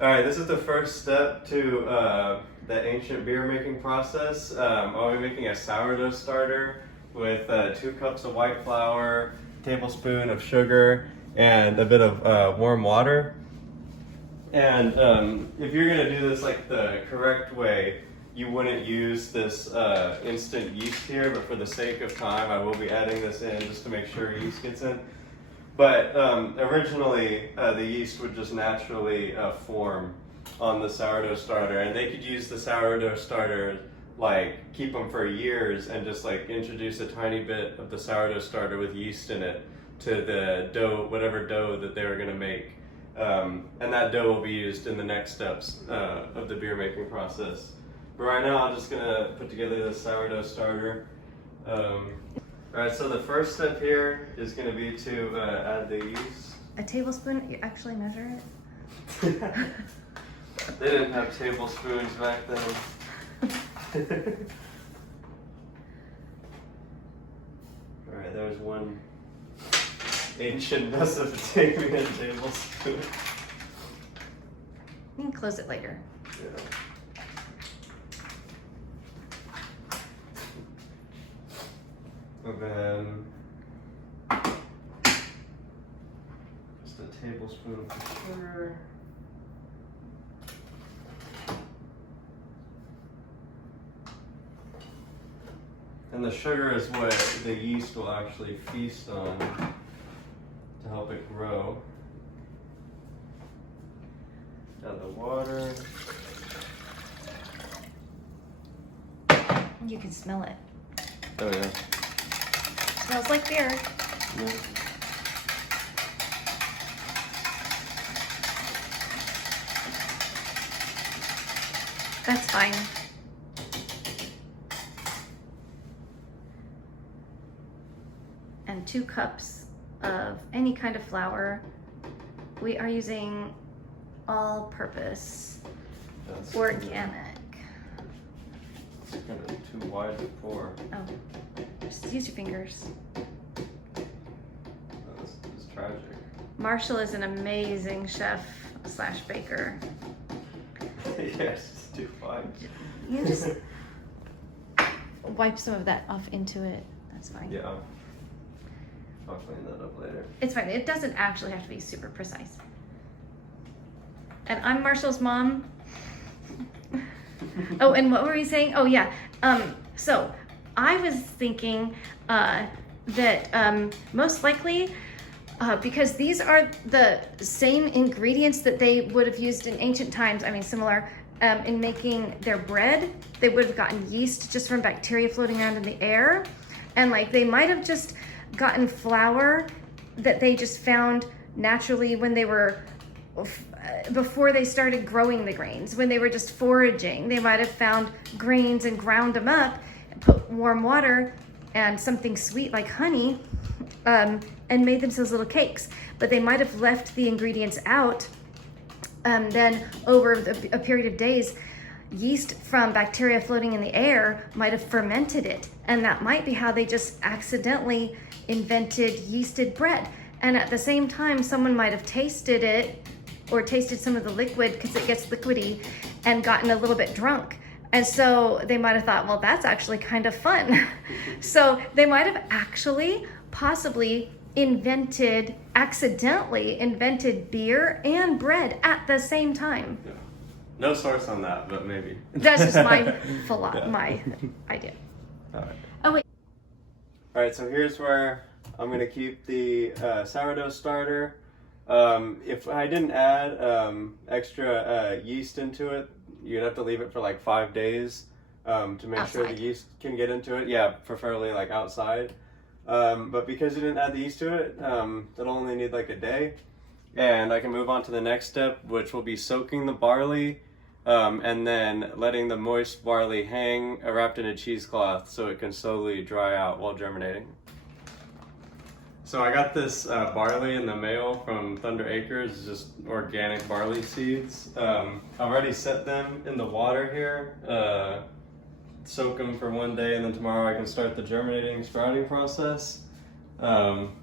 All right, this is the first step to the ancient beer making process. I'll be making a sourdough starter with 2 cups of white flour, a tablespoon of sugar, and a bit of warm water. And if you're gonna do this like the correct way, you wouldn't use this instant yeast here, but for the sake of time, I will be adding this in just to make sure yeast gets in. But originally, the yeast would just naturally form on the sourdough starter, and they could use the sourdough starter, like keep them for years and just like introduce a tiny bit of the sourdough starter with yeast in it to the dough, whatever dough that they were gonna make. And that dough will be used in the next steps of the beer making process. But right now, I'm just gonna put together the sourdough starter. Alright, so the first step here is going to be to add the yeast. A tablespoon? You actually measure They didn't have tablespoons back then. Alright, there's one ancient Mesopotamian tablespoon. You can close it later. Yeah. And then just a tablespoon of sugar. And the sugar is what the yeast will actually feast on to help it grow. Add the water. You can smell it. Oh yeah. Smells like beer. Yeah. That's fine. And 2 cups of any kind of flour. We are using all-purpose That's organic. It's kind of too wide to pour. Oh, just use your fingers. This is tragic. Marshall is an amazing chef / baker. Yes, it's too fine. You just wipe some of that off into it. That's fine. Yeah. I'll clean that up later. It's fine. It doesn't actually have to be super precise. And I'm Marshall's mom. Oh, and what were we saying? Oh, yeah. So I was thinking that most likely, because these are the same ingredients that they would have used in ancient times, I mean, similar, in making their bread, they would have gotten yeast just from bacteria floating around in the air. And like they might have just gotten flour that they just found naturally when they were before they started growing the grains, when they were just foraging. They might have found grains and ground them up and put warm water and something sweet like honey and made themselves little cakes. But they might have left the ingredients out. Then over a period of days, yeast from bacteria floating in the air might have fermented it. And that might be how they just accidentally invented yeasted bread. And at the same time, someone might have tasted it or tasted some of the liquid because it gets liquidy and gotten a little bit drunk. And so they might have thought, well, that's actually kind of fun. So they might have actually possibly accidentally invented beer and bread at the same time. Yeah. No source on that, but maybe. That's just my my idea. All right. Oh, wait. All right, so here's where I'm going to keep the sourdough starter. If I didn't add extra yeast into it, you'd have to leave it for like 5 days to make sure the yeast can get into it. Yeah, preferably like outside. But because you didn't add the yeast to it, it'll only need like a day. And I can move on to the next step, which will be soaking the barley and then letting the moist barley hang wrapped in a cheesecloth so it can slowly dry out while germinating. So I got this barley in the mail from Thunder Acres. It's just organic barley seeds. I've already set them in the water here, soak them for 1 day, and then tomorrow I can start the germinating sprouting process.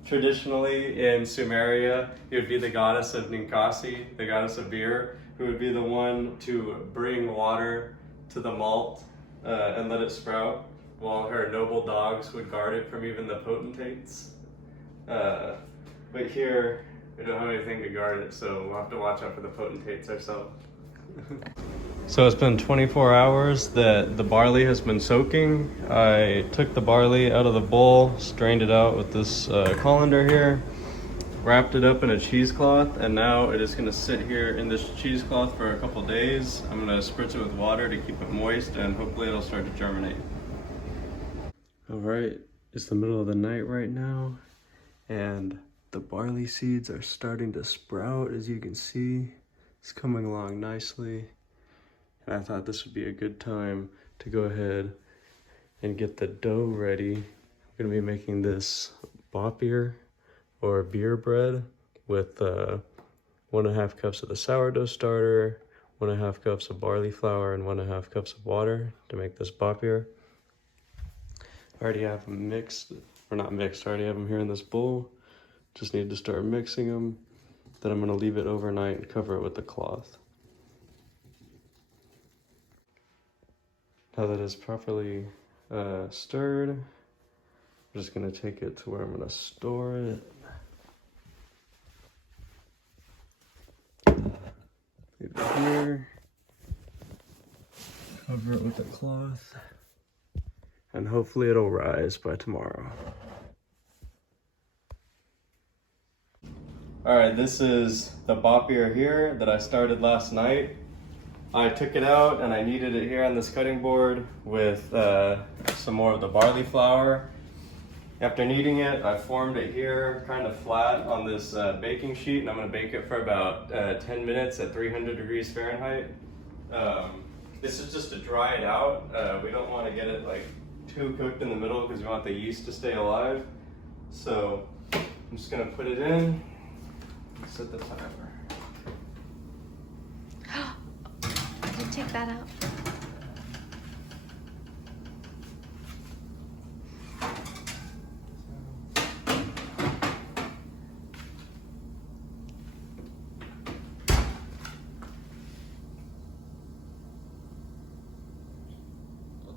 Traditionally in Sumeria, it would be the goddess of Ninkasi, the goddess of beer, who would be the one to bring water to the malt and let it sprout, while her noble dogs would guard it from even the potentates. But here, we don't have anything to guard it, so we'll have to watch out for the potentates ourselves. So it's been 24 hours that the barley has been soaking. I took the barley out of the bowl, strained it out with this colander here, wrapped it up in a cheesecloth, and now it is going to sit here in this cheesecloth for a couple days. I'm going to spritz it with water to keep it moist, and hopefully it'll start to germinate. All right, it's the middle of the night right now, and the barley seeds are starting to sprout, as you can see. It's coming along nicely. And I thought this would be a good time to go ahead and get the dough ready. I'm gonna be making this boppier or beer bread with 1.5 cups of the sourdough starter, 1.5 cups of barley flour, and 1.5 cups of water to make this boppier. I already have them mixed, or not mixed, I already have them here in this bowl. Just need to start mixing them. Then I'm gonna leave it overnight and cover it with a cloth. Now that it's properly stirred, I'm just gonna take it to where I'm gonna store it. Leave it here. Cover it with a cloth. And hopefully it'll rise by tomorrow. All right, this is the boppier here that I started last night. I took it out and I kneaded it here on this cutting board with some more of the barley flour. After kneading it, I formed it here kind of flat on this baking sheet, and I'm gonna bake it for about 10 minutes at 300 degrees Fahrenheit. This is just to dry it out. We don't wanna get it like too cooked in the middle because we want the yeast to stay alive. So I'm just gonna put it in, set the timer. Take that out.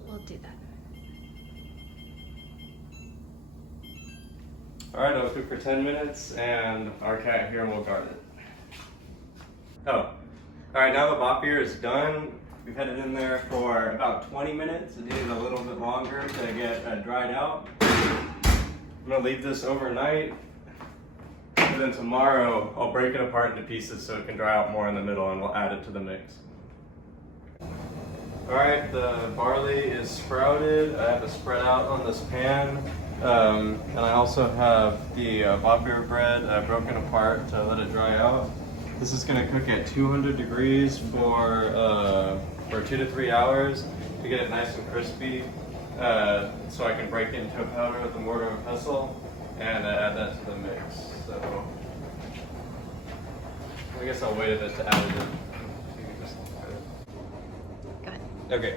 We'll do that. All right, it'll cook for 10 minutes and our cat here will guard it. Oh. All right, now the boppier is done. We've had it in there for about 20 minutes. It needed a little bit longer to get dried out. I'm gonna leave this overnight, and then tomorrow I'll break it apart into pieces so it can dry out more in the middle, and we'll add it to the mix. All right, the barley is sprouted. I have it spread out on this pan, and I also have the boppier bread broken apart to let it dry out. This is gonna cook at 200 degrees for 2 to 3 hours to get it nice and crispy, so I can break it into a powder with a mortar and pestle and add that to the mix. So I guess I'll wait a bit to add it in. Go ahead. Okay.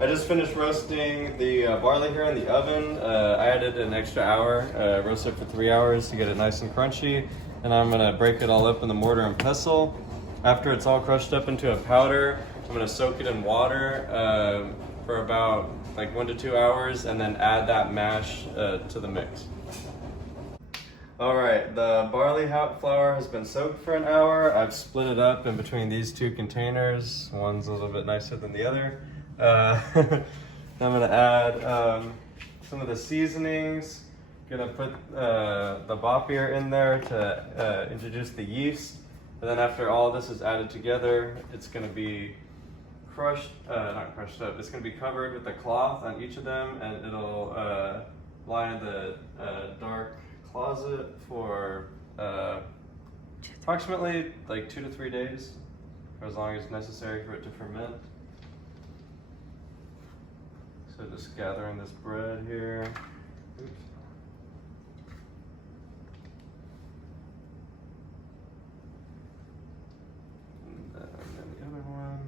I just finished roasting the barley here in the oven. I added an extra hour, roasted it for 3 hours to get it nice and crunchy. And I'm gonna break it all up in the mortar and pestle. After it's all crushed up into a powder, I'm gonna soak it in water for about like 1 to 2 hours, and then add that mash to the mix. All right, the barley flour has been soaked for an hour. I've split it up in between these two containers. One's a little bit nicer than the other. I'm gonna add some of the seasonings. Gonna put the boppier in there to introduce the yeast, and then after all this is added together, it's gonna be not crushed up. It's gonna be covered with a cloth on each of them, and it'll lie in the dark closet for approximately like 2 to 3 days, or as long as necessary for it to ferment. So just gathering this bread here. Oops. And then the other one.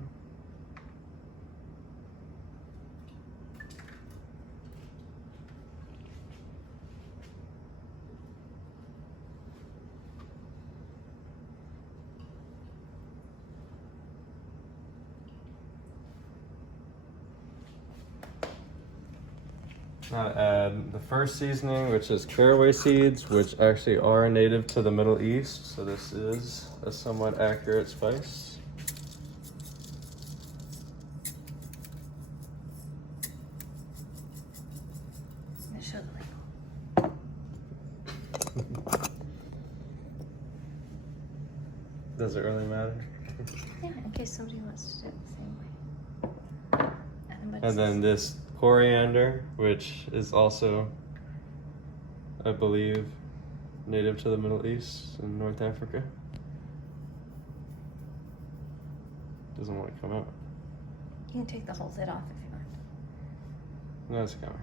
Now add the first seasoning, which is caraway seeds, which actually are native to the Middle East. So this is a somewhat accurate spice. Show the label. Does it really matter? Yeah, in case somebody wants to do it the same way. And then this coriander, which is also, I believe, native to the Middle East and North Africa. Doesn't want to come out. You can take the whole lid off if you want. No, it's coming.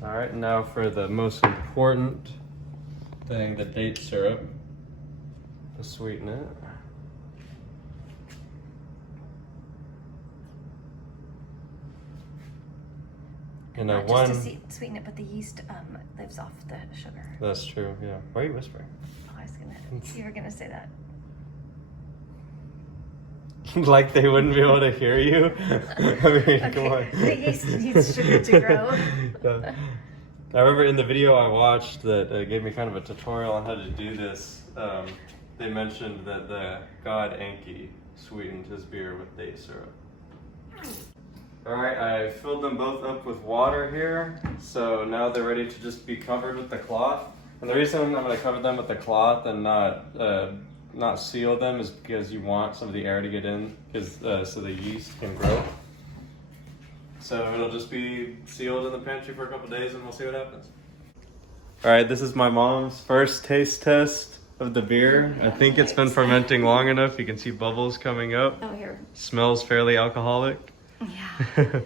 All right, now for the most important thing, the date syrup, to sweeten it. And Not just to sweeten it, but the yeast lives off the sugar. That's true, yeah. Why are you whispering? Oh, you were gonna say that. Like they wouldn't be able to hear you? I mean, Okay. come on. The yeast needs sugar to grow. Yeah. I remember in the video I watched that gave me kind of a tutorial on how to do this, they mentioned that the god Enki sweetened his beer with date syrup. Alright, I filled them both up with water here, so now they're ready to just be covered with the cloth. And the reason I'm going to cover them with the cloth and not seal them is because you want some of the air to get in, so the yeast can grow. So it'll just be sealed in the pantry for a couple days and we'll see what happens. Alright, this is my mom's first taste test of the beer. I think it's been fermenting long enough. You can see bubbles coming up. Oh, here. Smells fairly alcoholic. Yeah.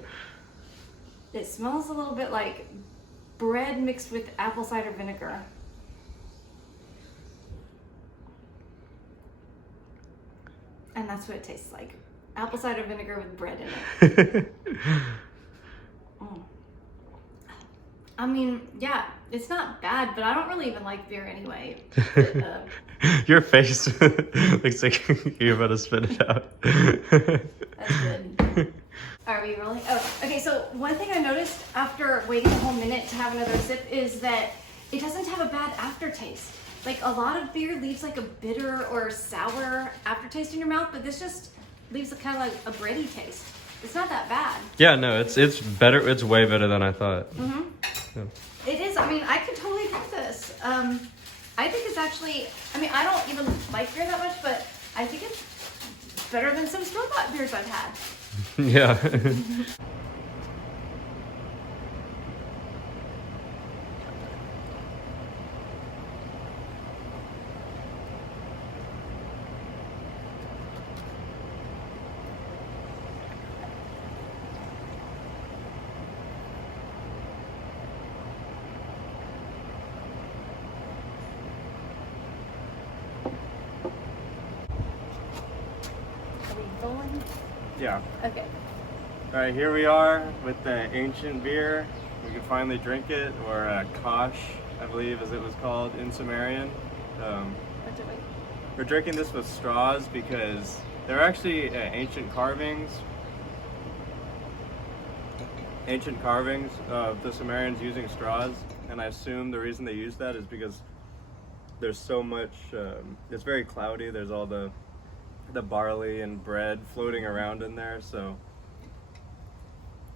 It smells a little bit like bread mixed with apple cider vinegar. And that's what it tastes like. Apple cider vinegar with bread in it. I mean, yeah, it's not bad, but I don't really even like beer anyway. But, Your face looks like you're about to spit it out. That's good. Are we rolling? Oh, okay, so one thing I noticed after waiting a whole minute to have another sip is that it doesn't have a bad aftertaste. Like a lot of beer leaves like a bitter or sour aftertaste in your mouth, but this just leaves a kind of like a bready taste. It's not that bad. Yeah, no, it's better. It's way better than I thought. Mm-hmm. Yeah. It is. I mean, I could totally drink this. I think it's actually, I mean, I don't even like beer that much, but I think it's better than some store-bought beers I've had. Yeah. Yeah. Okay. All right, here we are with the ancient beer. We can finally drink it, or kosh, I believe, as it was called in Sumerian. We're drinking this with straws because they're actually ancient carvings of the Sumerians using straws, and I assume the reason they use that is because there's so much. It's very cloudy. There's all the barley and bread floating around in there, so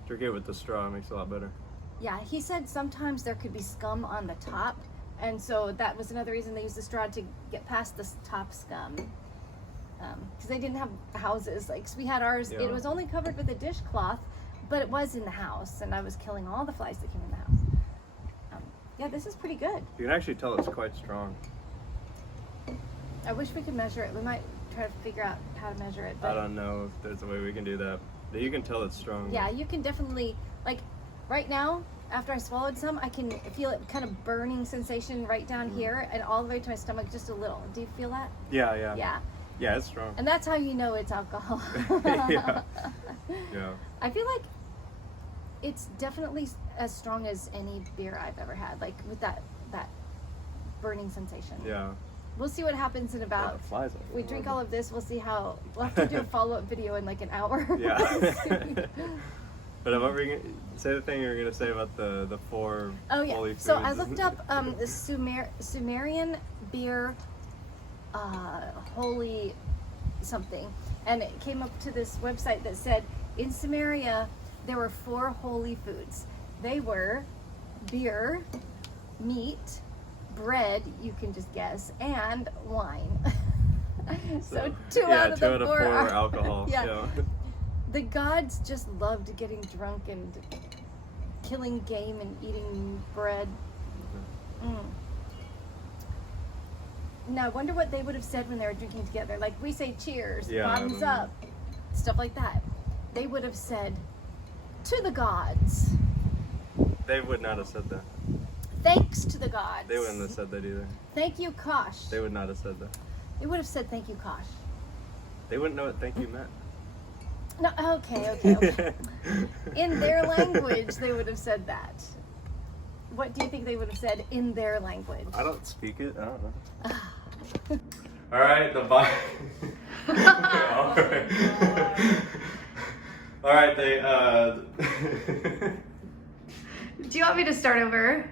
drink it with the straw makes it a lot better. Yeah, he said sometimes there could be scum on the top, and so that was another reason they used the straw to get past the top scum. Because they didn't have houses. Like, so we had ours, Yeah. It was only covered with a dishcloth, but it was in the house, and I was killing all the flies that came in the house. Yeah, this is pretty good. You can actually tell it's quite strong. I wish we could measure it. We might try to figure out how to measure it. But I don't know if there's a way we can do that. But you can tell it's strong. yeah, you can definitely, like, right now, after I swallowed some, I can feel it kind of burning sensation right down here and all the way to my stomach, just a little. Do you feel that? Yeah. Yeah. Yeah, it's strong. And that's how you know it's alcohol. Yeah. Yeah. I feel like it's definitely as strong as any beer I've ever had. Like with that burning sensation. Yeah. We'll see what happens in about. Yeah, the flies are If we drink all of this, we'll see how. We'll have to do a follow-up video in like an hour. Yeah. But what were you gonna say? The thing you were gonna say about the 4 holy foods? So I looked up the Sumerian beer, holy something, and it came up to this website that said in Sumeria there were 4 holy foods. They were beer, meat, bread, you can just guess, and wine. So 2 out of the 4 are are alcohol. Yeah. The gods just loved getting drunk and killing game and eating bread. Now I wonder what they would have said when they were drinking together. Like we say cheers, bottoms up, stuff like that. They would have said, to the gods. They would not have said that. Thanks to the gods. They wouldn't have said that either. Thank you, Kosh. They would not have said that. They would have said thank you, Kosh. They wouldn't know what thank you meant. No, okay. In their language, they would have said that. What do you think they would have said in their language? I don't speak it. I don't know. All right, the Bible. All right, they. Do you want me to start over?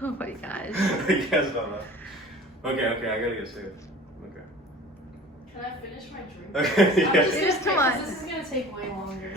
Oh my gosh. You guys don't know. Okay, I gotta get serious. Okay. Can I finish my drink? Okay, I'm yeah. just Come on. This is gonna take way longer.